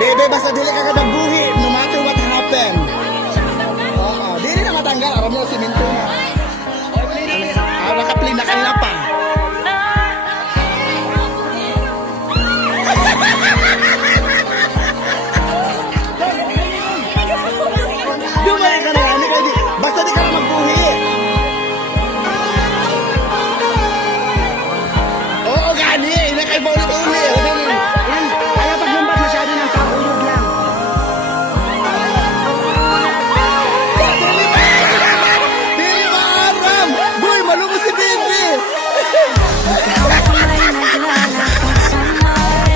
Bebe, basta dili ka kada buhi, no matter what happen. Dili na matanggal, aram mo, simento.